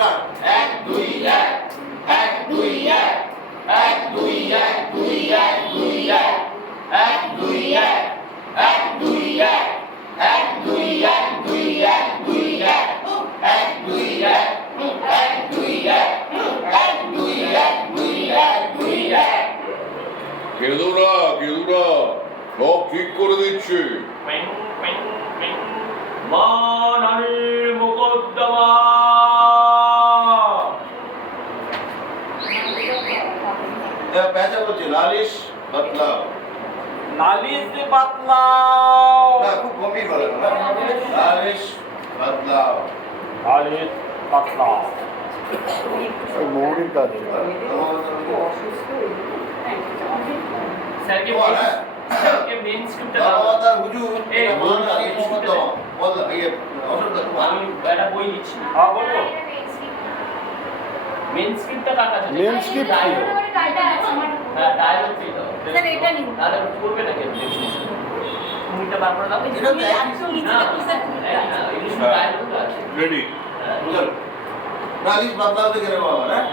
না 1 2 1 1 2 1 1 2 1 2 1 2 1 1 2 1 1 2 1 1 2 1 2 1 2 1 1 2 1 1 2 1 1 2 1 2 1 2 1 কেদুরা সব ঠিক করে দিচ্ছি। মাননীর মোকদ্দমা पैसा বলছি লালিশ বাতলাও নালিশ বাতলাও না খুব গম্ভীর বলে না লালিশ বাতলাও নালিশ বাতলাও মৌলিক কাজ স্যারকে বল হ্যাঁ স্যারকে মেইন স্ক্রিপ্টটা দাও বাবাদার হুজুর এই মাননীয় মোকদ্দমা বল এই অসুবিধা তোমার আমি একটা বই নিচ্ছি হ্যাঁ বলো মেইন স্ক্রিপ্টটা কার কাছে মেইন স্ক্রিপ্ট কি? হ্যাঁ ডায়লগ দিই দাও স্যার, এটা নিন। তাহলে করবে না কেন মুভিটা বার করে দাও এটা তো একই ডায়লগ আছে রেডি বুঝল লালিশ বাতলাও দেখে রে বাবা হ্যাঁ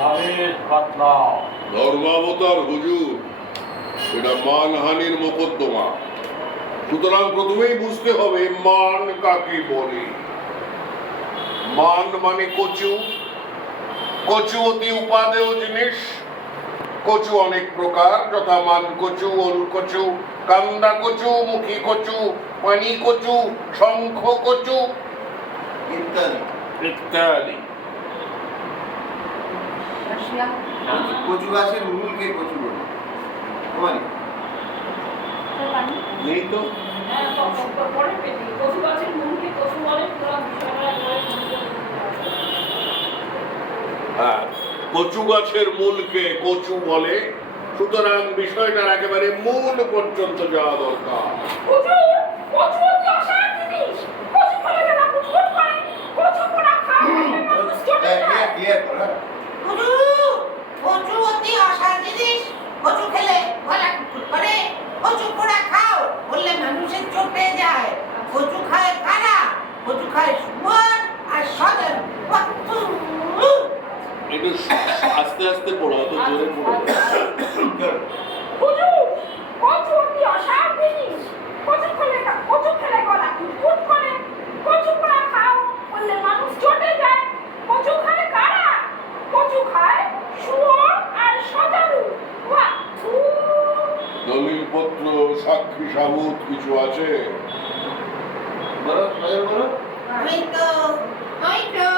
নালিশ বাতলাও ধর্মাবতার হুজুর, এটা মানহানির মোকদ্দমা। সুতরাং প্রথমেই বুঝতে হবে মান কাকে বলে। মান মানে কচু। কচু অতি উপাদেয় জিনিস। কচু অনেক প্রকার, যথা মান কচু, ওল কচু, কান্দা কচু, মুখী কচু, পানি কচু, শঙ্খ কচু ইত্যাদি ইত্যাদি। কচু গাছের মূলকে কচু বলে তোমার নেই তো? হ্যাঁ, কচু গাছের মূলকে কচু বলে। সুতরাং বিষয়টার একেবারে মূল পর্যন্ত যাওয়া দরকার। ক্লিয়ার করা কচু অতি অসার জিনিস। কচু খেলে গলা কুটকুট করে। কচু পোড়া খাও বললে মানুষের চোটে যায়। কচু খায় কারা? কচু খায় শুয়োর আর সদর। একটু আস্তে আস্তে পড়ো, অত জোরে পড়ো। কচু অতি অসার জিনিস। কচু খেলে গলা কুটকুট করে। কচু পোড়া খাও বললে মানুষ চটে যায়। কচু খায় কারা? কচু খায় শুয়োর আর সজারু। বাহ, থু। দলিলপত্র, সাক্ষী সাবুত কিছু আছে? বলো বলো ওই তো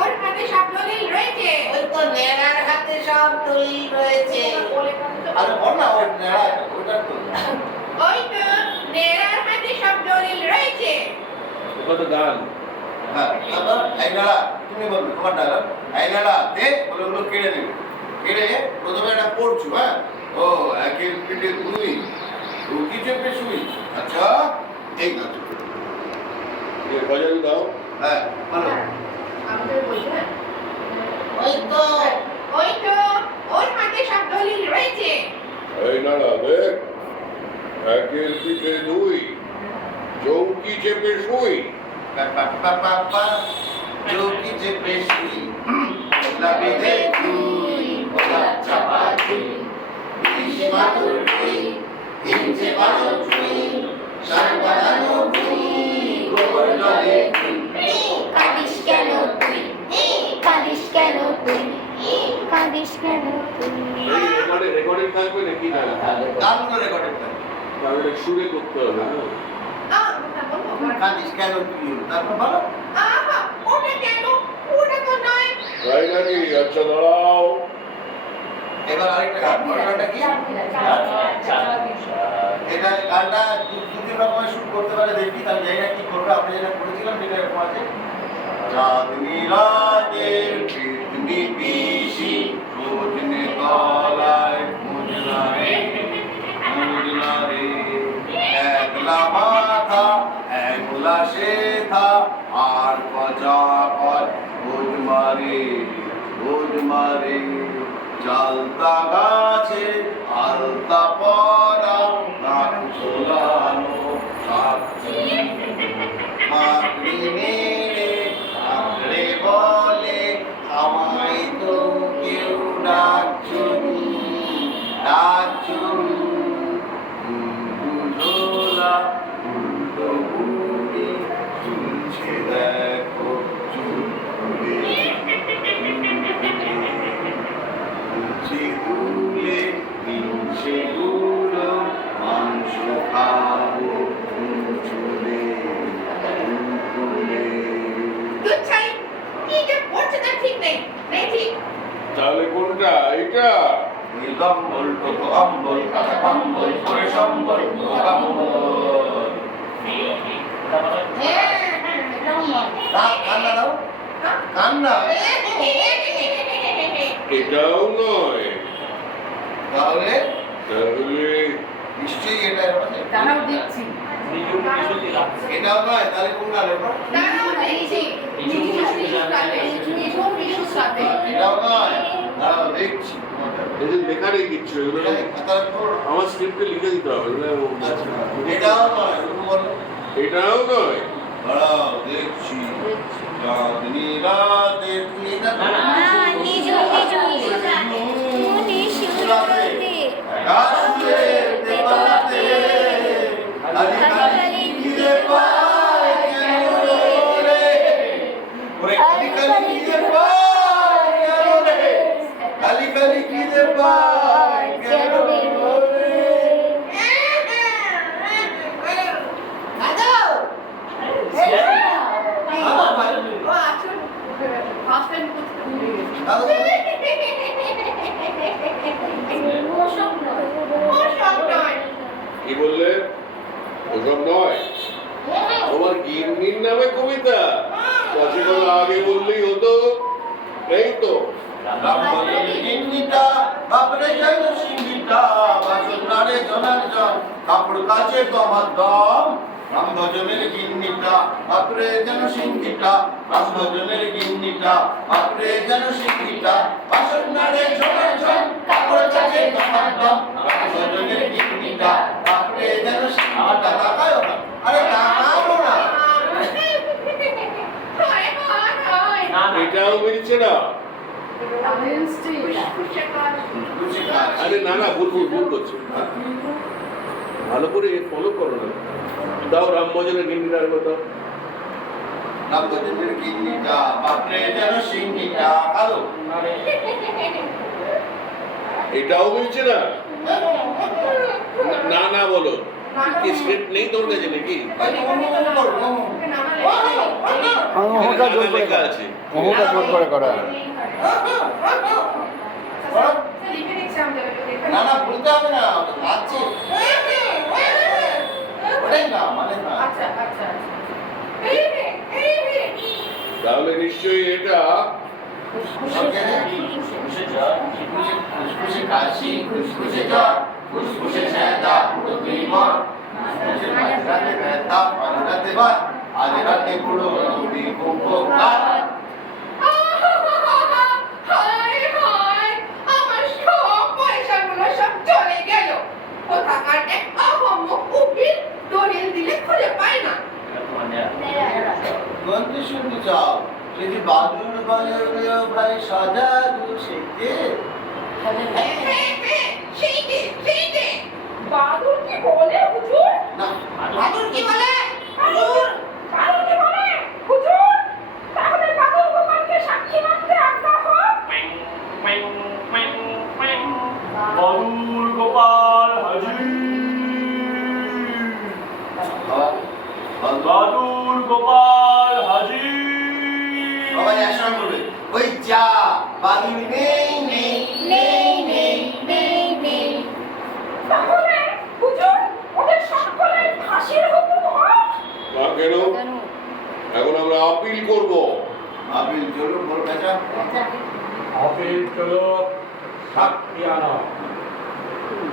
ওর হাতে সব দলিল রয়েছে। ওই তো নেড়ার হাতে সব দলিল রয়েছে। আরে বল না ওই নেড়া ওটা তো ওই তো নেড়ার হাতে সব দলিল রয়েছে। ওটা তো গান। হ্যাঁ তারপর এই নেড়া তুমি বলবে তোমার ডায়লগ এই নেড়া দে বলে ওগুলো কেড়ে নেবে কেড়ে প্রথমে এটা পড়ছু হ্যাঁ ও একের পিঠে দুই রুটি চেপে শুই আচ্ছা এই না বাজারে দাও। হ্যাঁ বলো আমাদের বলছে ওই তো ওর হাতে সব দলিল রয়েছে। এই নাড়া দেখ, একের পিঠে দুই, চৌকি চেপে শুই। পাপা চৌকি চেপে শুই গোলাপি দে তুই গোলাপ চাপা তুই ইলিশ মাদুর তুই ইঞ্চে বাঁধো তুই শাক বাঁধানো তুই গোবর জলে তুই কাঁদিস কেন তুই? কাঁদিস কেন তুই? কাঁদিস কেন তুই? এই রেকর্ডিং থাকবে নাকি না? গানগুলো রেকর্ডেড থাকে তাহলে সুরে করতে হবে না? কাঁদিস কেন তুই তারপর বলো ওটা কেন? ওটা তো নয়। তাই নাকি? আচ্ছা দাঁড়াও। এবার আরেকটা গান ঘটনাটা কি এটা গানটা দুটি রকমের শুট করতে পারে দেখি তাহলে জানি না কি করবে আমরা যেটা করেছিলাম যেটা এরকম আছে চাঁদনি রাতের পৃথিবী পিসি রোজনে তলায় মুজনা রে একলা মাথা একলা শেথা আর পচা পথ ভোজ মারে চালতা গাছে আলতা পরা নাক ঝোলানো সাক্ষী মাকড়ি নেড়ে আঁকড়ে বলে দুধ ছাই কি যে পড়ছে তা ঠিক নেই নেই ঠিক তাহলে কোনটা এটা? নীলকম্বল টোটো অম্বল কাঁথা কম্বল করে সম্বল কম্বল। কান্না দাও কান্না। এটাও নয়। তাহলে তাহলে নিশ্চয়ই এটা দাঁড়াও দেখছি এটাও নয়। তাহলে কোনটা নেব? দাঁড়াও দেখছি এটাও নয়। দাঁড়াও দেখছি। এই যে লেখা নেই কিচ্ছু, এগুলো আমার স্ক্রিপ্টে লিখে দিতে হবে। এটাও নয়। বলো এটাও নয়। দাঁড়াও দেখছি। চাঁদনি রাতে তুমি এটা আকাশের দেবাতে আলি কালি গিরে পায় কেন রে? ওরে কালি কালি গিরে পায় কেন রে? কালি কালি গিরে পায় কেন রে? দাদু আমার ভাই ও আসুন ফার্স্ট টাইম দাদু কি বললে? ওসব নয়। তোমার গিন্নির নামে কবিতা? কতক্ষণ আগে বললেই হতো। এই তো রামভজনের গিন্নিটা বাপরে যেন সিংহিটা বাসন নাড়ে জনার জন কাপড় কাচে তোমার দম। রামভজনের গিন্নিটা বাপরে যেন সিংহিটা রামভজনের গিন্নিটা বাপরে যেন সিংহিটা বাসন নাড়ে জনার জন কাপড় কাচে তোমার দম। রামভজনের গিন্নিটা বাপরে যেন সিংহিটা। তাকায় না, আরে তাকাও না। এটাও মিলছে না। আরে না না, ভুল করছে। ভালো করে ফলো করো না। দাও রামভজনের গিন্নিটার কথা। রামভজনের গিন্নিটা বাপরে যেন সিংহিটা। আলো এটাও মিলছে না। না না বলো। কি স্ক্রিপ্ট নেই তোর কাছে নাকি? অঙ্কটা জোর করে লেখা আছে। অঙ্কটা জোর করে করা। না না বলতে হবে না, আছে ওটাই না মানে না। তাহলে নিশ্চয়ই এটা ফুসফুসে কাশি ফুসফুসে জ্বর ফুসফুসে ছায়া পুরো দুই মন ফুসফুসে মাঝরাতে ব্যথা মাঝরাতে ভাত আজ রাতে পুরো নদী কুম্ভকার। আমার সব পয়সাগুলো সব চলে গেল কোথাকার এক অহম্মক উকিল দলিল দিলে খুঁজে পায় না গন্ধে শুনতে চাও যদি বাদুর বলে রে ভাই সাজা দু শেখে। সেইটে বাদুর কি বলে হুজুর? না বাদুর কি বলে হুজুর? বাদুর কি বলে হুজুর? তাহলে বাদুর গোপালকে সাক্ষী মানতে আজ্ঞা হোক। বাদুর গোপাল হাজির। বাদুর গোপাল হাজির। সবাই একসঙ্গে বলবে ওই যা বাদুর নেই নেই নেই নেই নেই নেই। তাহলে হুজুর ওদের সকলের ফাঁসির হুকুম হোক। না কেন? এখন আমরা আপিল করব। আবিল চলো বড় বেটা। আপিল চলো, সাক্ষী আনো।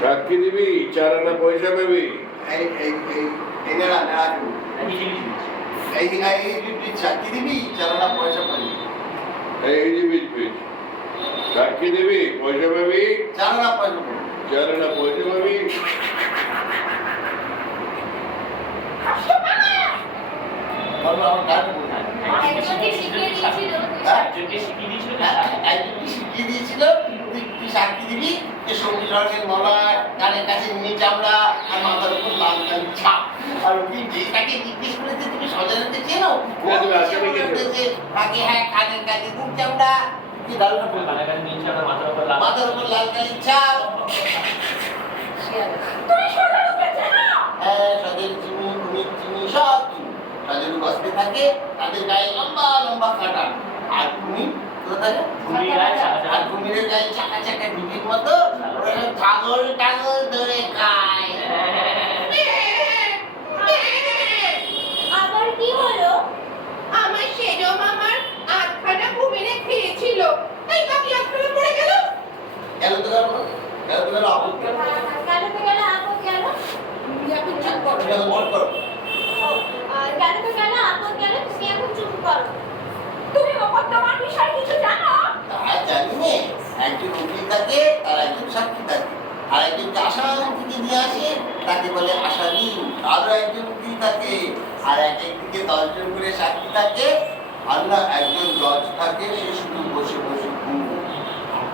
সাক্ষী দিবি, 4 আনা পয়সা পাবি। এই এই এই এই নেড়া নেড়া করু। এই এই চাকরি দিবি চালানা পয়সা পাবি। এই যে বিচ সাক্ষী দিবি, পয়সা পাবি। চালানা পয়সা পাবি। 4 আনা পয়সা পাবি। বলো আমার কাজ বল। একজনকে শিখিয়ে দিয়েছিল। তুই সাক্ষী দিবি যে সবুজ রঙের মলায় কানের কাছে নীল চামড়া আর মাথার উপর লাল কালি ছাপ। আর তুই যেটাকে জিজ্ঞেস করেছে তুমি সজানাতে চেনো তাকে হ্যাঁ কানের কাছে নীল চামড়া কি দারুণ মাথার উপর লাল কালি ছাপ। তুমি সজারুকে চেনো? হ্যাঁ সদের চিনি তুমি চিনি সব চিনি। তাদের বসতে থাকে, তাদের গায়ে লম্বা লম্বা কাটা। আর কুমির কোথায় থাকে? কুমির গায়ে চাকা চাকা। আর কুমিরের গায়ে চাকা চাকা ঢুকির মতো ওরা সব ছাগল টাগল ধরে খায়। আবার কি হলো? আমার সেজম আমার আটখানা কুমিরে খেয়েছিল, তাই বাকি আটখানা পড়ে গেল। গেল তো গেল, গেল তো গেল আপদ গেল। গেল তো গেল, আপদ গেল। তুমি এখন চুপ করো। তুমি এখন বল করো। আর গেল তো গেল, আপদ গেল, তুমি এখন চুপ করো। তুমি মোকদ্দমার বিষয়ে কিছু জানো? তা জানি নে, একজন উকিল থাকে আর একজন সাক্ষী থাকে। আর একজনকে আসাম থেকে নিয়ে আসে তাকে বলে আসামি। আরো একজন উকিল থাকে আর এক একদিকে 10 জন করে সাক্ষী থাকে। আর না একজন জজ থাকে, সে শুধু বসে বসে ঘুমোয়।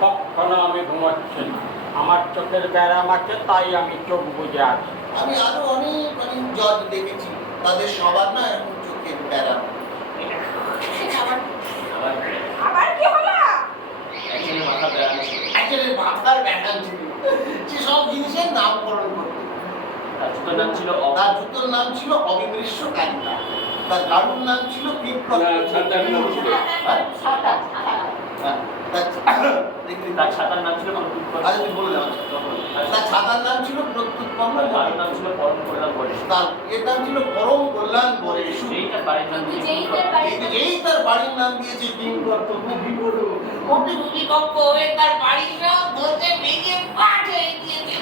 কখনো আমি ঘুমাচ্ছি না, আমার চোখের ব্যারাম আছে, তাই আমি চোখ বুজে আছি। আমি আরো অনেক অনেক জজ দেখেছি, তাদের সবার না এরকম চোখের ব্যারাম। আবার আবার কি হলো? একজনের মাথা ব্যায়াম ছিল, একজনের মাথার ব্যাটাম ছিল, সে সব জিনিসের নামকরণ করতো। তার জুতোর নাম ছিল তার জুতোর নাম ছিল অবিমৃষ্য কালিকা, তার গাড়ুর নাম ছিল বিপ্লব। না, ছাতার নাম ছিল। ছাতা। তার ছাতার নাম ছিল প্রত্যুৎ আরে তুই বলে দাও। তার ছাতার নাম ছিল প্রত্যুৎ তার বাড়ির নাম ছিল পরম কল্যাণ বরেশ। তার এর নাম ছিল পরম কল্যাণ বরেশু। যেই তার বাড়ির নাম যেই দিয়েছে তার বাড়ির কিন্তু যেই তার বাড়ির নাম দিয়েছে কিংকর্ত ভূমিকম্প, ভূমিকম্প হয়ে তার বাড়ির সব বলতে ভেঙে পাট হয়ে গিয়েছে।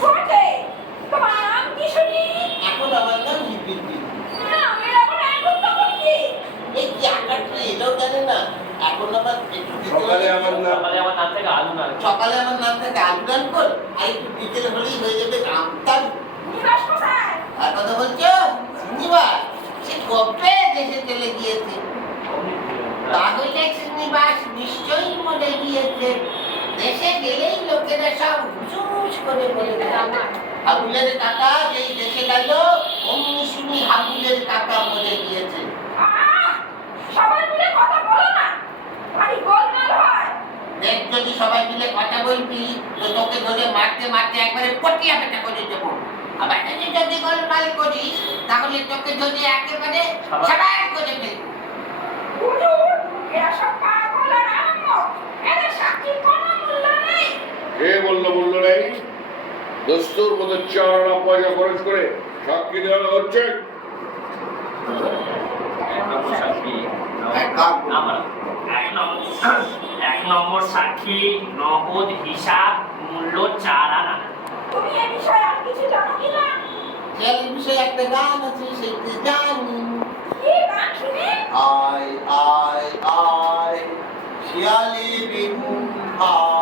বটে। তোমার নাম কি শুনি? এখন আমার নাম হিপিপি। নামের আবার এখন তখন কি? এই কি আকারটা এটাও জানে না। এখন আবার একটু সকালে আমার নাম সকালে আমার নাম থেকে আলু না সকালে আমার নাম থেকে আলুদান কর, আর একটু বিকেল হলেই হয়ে যাবে রামতাল। নিবাস কোথায়? আর কথা বলছো শ্রীনিবাস, সে কবে দেশে চলে গিয়েছে। তাহলে শ্রীনিবাস নিশ্চয়ই মরে গিয়েছে। দেশে গেলেই লোকেরা সব হুস করে বলে হাবুলের কাকা যেই দেশে গেল অমনি শুনি হাবুলের কাকা মরে গিয়েছে। আহ! সবাই মিলে কথা বলো না। ভারী গোলমাল হয়। দেখ যদি সবাই মিলে কথা বলবি তো তোকে ধরে মারতে মারতে একবারে পটিয়া পেটা করে দেবো। আবার যদি গোলমাল করিস তাহলে তোকে ধরে একেবারে সবাই করে ফেলবো। হুজুর, এরা সব পাগল আর আহম্মক। এদের সাক্ষীর কোনো মূল্য নেই। কে বললো মূল্য নেই? দস্তুর মতো 4 আনা পয়সা খরচ করে সাক্ষী দেওয়া হচ্ছে। এক নম্বর সাক্ষী আমার এক নম্বর সাক্ষী নগদ হিসাব মূল্য 4 আনা। তুমি এ বিষয়ে আর কিছু জানো কি না? এই বিষয়ে একটা গান আছে সেটি জানি। কি গান শুনি? আয় আয় আয় শিয়ালি বেগুন খায়।